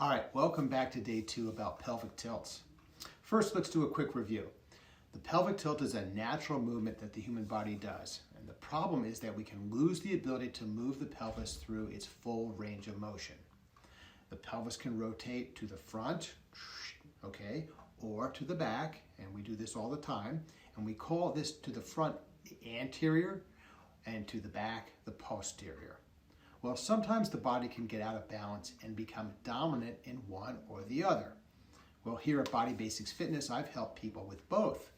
All right, welcome back to day 2 about pelvic tilts. First, let's do a quick review. The pelvic tilt is a natural movement that the human body does. And the problem is that we can lose the ability to move the pelvis through its full range of motion. The pelvis can rotate to the front, okay, or to the back, and we do this all the time. And we call this to the front the anterior and to the back the posterior. Well, sometimes the body can get out of balance and become dominant in one or the other. Well, here at Body Basics Fitness, I've helped people with both.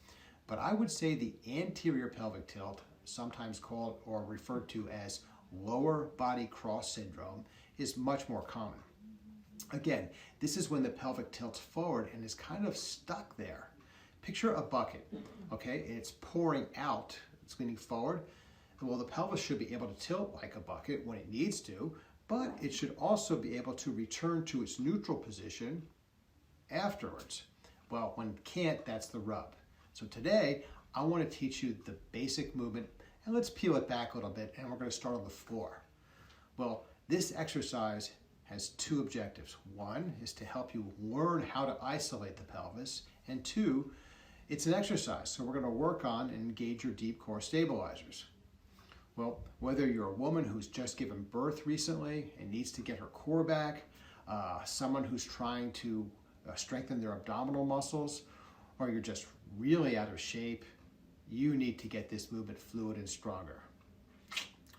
But I would say the anterior pelvic tilt, sometimes called or referred to as lower body cross syndrome, is much more common. Again, this is when the pelvic tilts forward and is kind of stuck there. Picture a bucket, okay? It's pouring out, it's leaning forward. Well, the pelvis should be able to tilt like a bucket when it needs to, but it should also be able to return to its neutral position afterwards. Well, when it can't, that's the rub. So today, I want to teach you the basic movement, and let's peel it back a little bit, and we're going to start on the floor. Well, this exercise has 2 objectives. 1 is to help you learn how to isolate the pelvis, and 2, it's an exercise, so we're going to work on and engage your deep core stabilizers. Well, whether you're a woman who's just given birth recently and needs to get her core back, someone who's trying to strengthen their abdominal muscles, or you're just really out of shape, you need to get this movement fluid and stronger.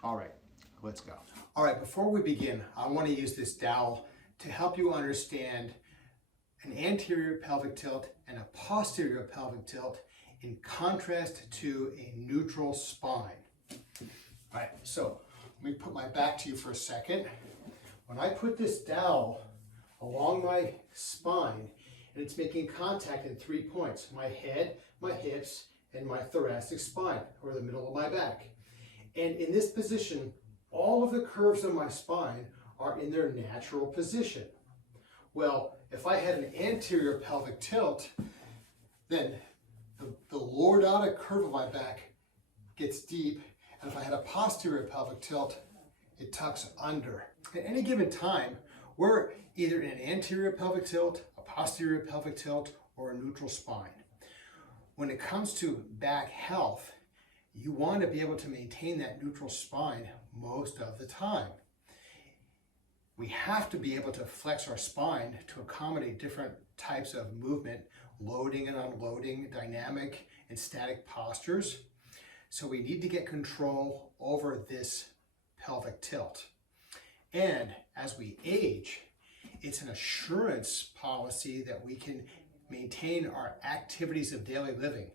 All right, let's go. All right, before we begin, I want to use this dowel to help you understand an anterior pelvic tilt and a posterior pelvic tilt in contrast to a neutral spine. All right, so let me put my back to you for a second. When I put this dowel along my spine, and it's making contact in 3 points: my head, my hips, and my thoracic spine, or the middle of my back. And in this position, all of the curves of my spine are in their natural position. Well, if I had an anterior pelvic tilt, then the lordotic curve of my back gets deep, and if I had a posterior pelvic tilt, it tucks under. At any given time, we're either in an anterior pelvic tilt, a posterior pelvic tilt, or a neutral spine. When it comes to back health, you want to be able to maintain that neutral spine most of the time. We have to be able to flex our spine to accommodate different types of movement, loading and unloading, dynamic and static postures. So we need to get control over this pelvic tilt. And as we age, it's an assurance policy that we can maintain our activities of daily living.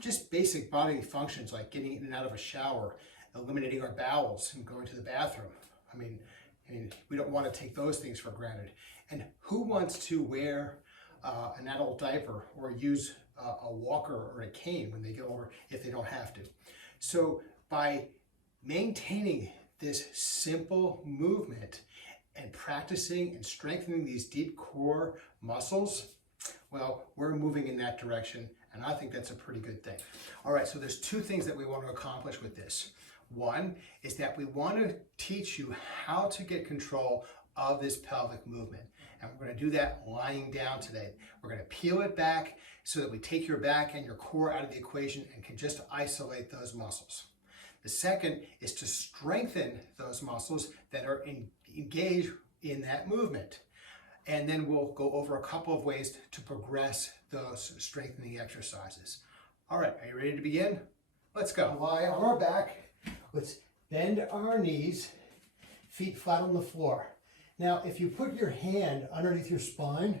Just basic bodily functions like getting in and out of a shower, eliminating our bowels and going to the bathroom. I mean, we don't want to take those things for granted. And who wants to wear an adult diaper or use a walker or a cane when they get older if they don't have to? So by maintaining this simple movement and practicing and strengthening these deep core muscles, well, we're moving in that direction, and I think that's a pretty good thing. All right, so there's 2 things that we want to accomplish with this. 1 is that we want to teach you how to get control of this pelvic movement. And we're going to do that lying down today. We're going to peel it back so that we take your back and your core out of the equation and can just isolate those muscles. The second is to strengthen those muscles that are engaged in that movement. And then we'll go over a couple of ways to progress those strengthening exercises. All right, are you ready to begin? Let's go. Lie on our back. Let's bend our knees, feet flat on the floor. Now, if you put your hand underneath your spine,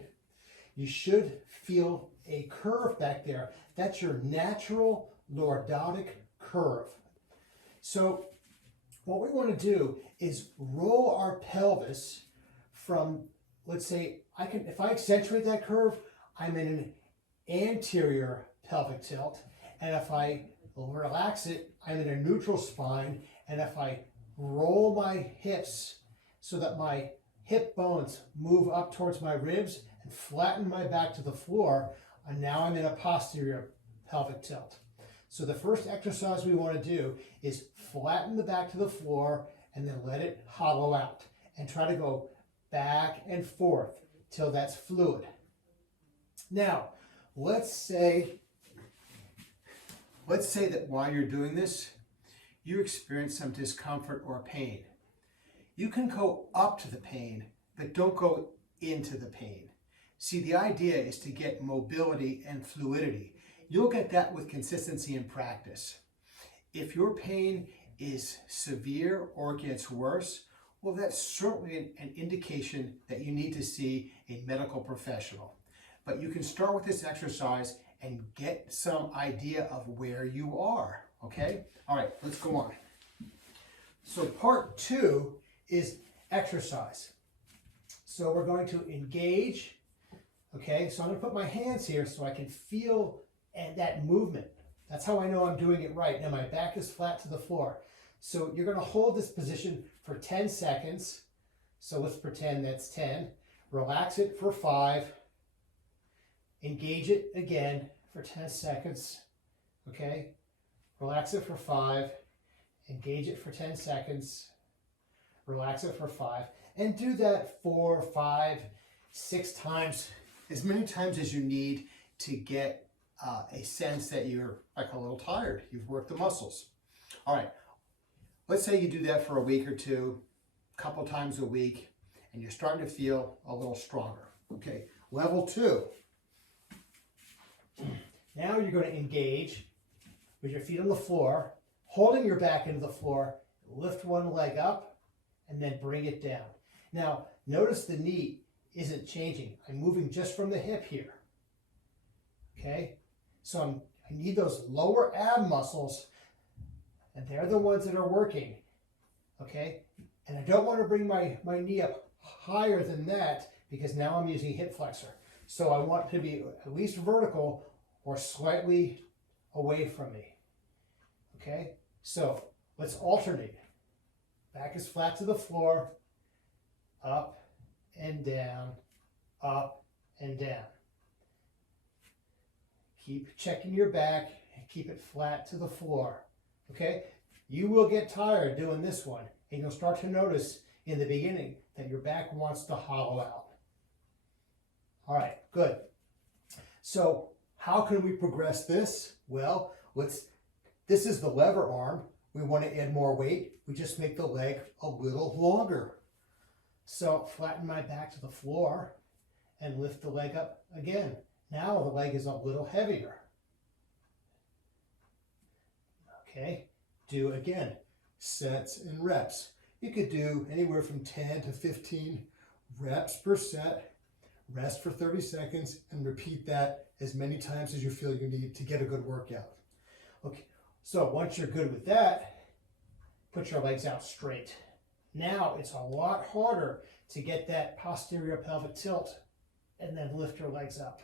you should feel a curve back there. That's your natural lordotic curve. So what we want to do is roll our pelvis from, let's say, if I accentuate that curve, I'm in an anterior pelvic tilt. And if I relax it, I'm in a neutral spine. And if I roll my hips so that my hip bones move up towards my ribs and flatten my back to the floor, and now I'm in a posterior pelvic tilt. So the first exercise we want to do is flatten the back to the floor and then let it hollow out and try to go back and forth till that's fluid. Now, let's say that while you're doing this, you experience some discomfort or pain. You can go up to the pain, but don't go into the pain. See, the idea is to get mobility and fluidity. You'll get that with consistency and practice. If your pain is severe or gets worse, well, that's certainly an indication that you need to see a medical professional. But you can start with this exercise and get some idea of where you are, okay? All right, let's go on. So part 2 is exercise. So we're going to engage, okay? So I'm going to put my hands here so I can feel that movement. That's how I know I'm doing it right. Now my back is flat to the floor. So you're going to hold this position for 10 seconds. So let's pretend that's 10. Relax it for 5. Engage it again for 10 seconds. Okay? Relax it for 5. Engage it for 10 seconds. Relax it for 5. And do that 4, 5, 6 times, as many times as you need to get a sense that you're like a little tired. You've worked the muscles. All right. Let's say you do that for a week or two, a couple times a week, and you're starting to feel a little stronger. Okay. Level 2. Now you're going to engage with your feet on the floor, holding your back into the floor, lift one leg up, and then bring it down. Now, notice the knee isn't changing. I'm moving just from the hip here. Okay? So I need those lower ab muscles, and they're the ones that are working. Okay? And I don't want to bring my knee up higher than that because now I'm using hip flexor. So I want to be at least vertical or slightly away from me. Okay? So let's alternate. Back is flat to the floor, up and down, up and down. Keep checking your back and keep it flat to the floor. Okay? You will get tired doing this one, and you'll start to notice in the beginning that your back wants to hollow out. All right, good. So how can we progress this? Well, this is the lever arm. We want to add more weight. We just make the leg a little longer. So flatten my back to the floor and lift the leg up again. Now the leg is a little heavier. Okay, do again, sets and reps. You could do anywhere from 10 to 15 reps per set, rest for 30 seconds, and repeat that as many times as you feel you need to get a good workout. Okay, so once you're good with that, put your legs out straight. Now it's a lot harder to get that posterior pelvic tilt and then lift your legs up.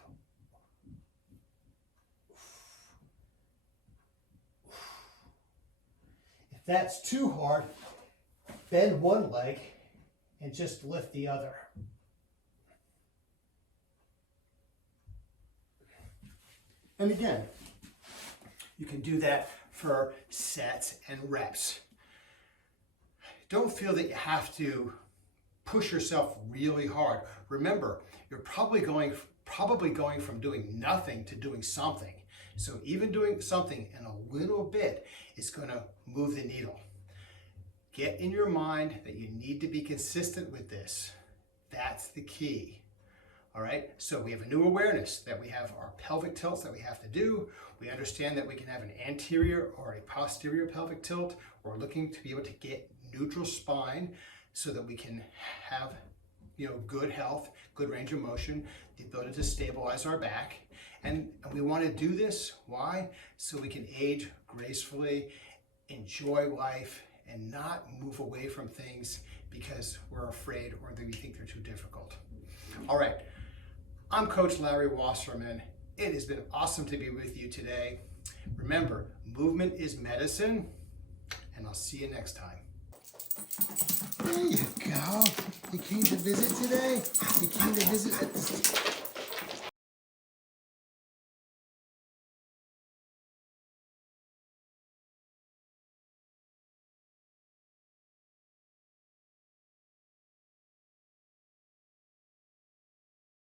If that's too hard, bend one leg and just lift the other. And again, you can do that for sets and reps. Don't feel that you have to push yourself really hard. Remember, you're probably going from doing nothing to doing something. So even doing something in a little bit is going to move the needle. Get in your mind that you need to be consistent with this. That's the key. All right, so we have a new awareness that we have our pelvic tilts that we have to do. We understand that we can have an anterior or a posterior pelvic tilt. We're looking to be able to get neutral spine so that we can have, good health, good range of motion, the ability to stabilize our back. And we want to do this, why? So we can age gracefully, enjoy life, and not move away from things because we're afraid or that we think they're too difficult. All right, I'm Coach Larry Wasserman. It has been awesome to be with you today. Remember, movement is medicine, and I'll see you next time. There you go. You came to visit today? You came to visit at the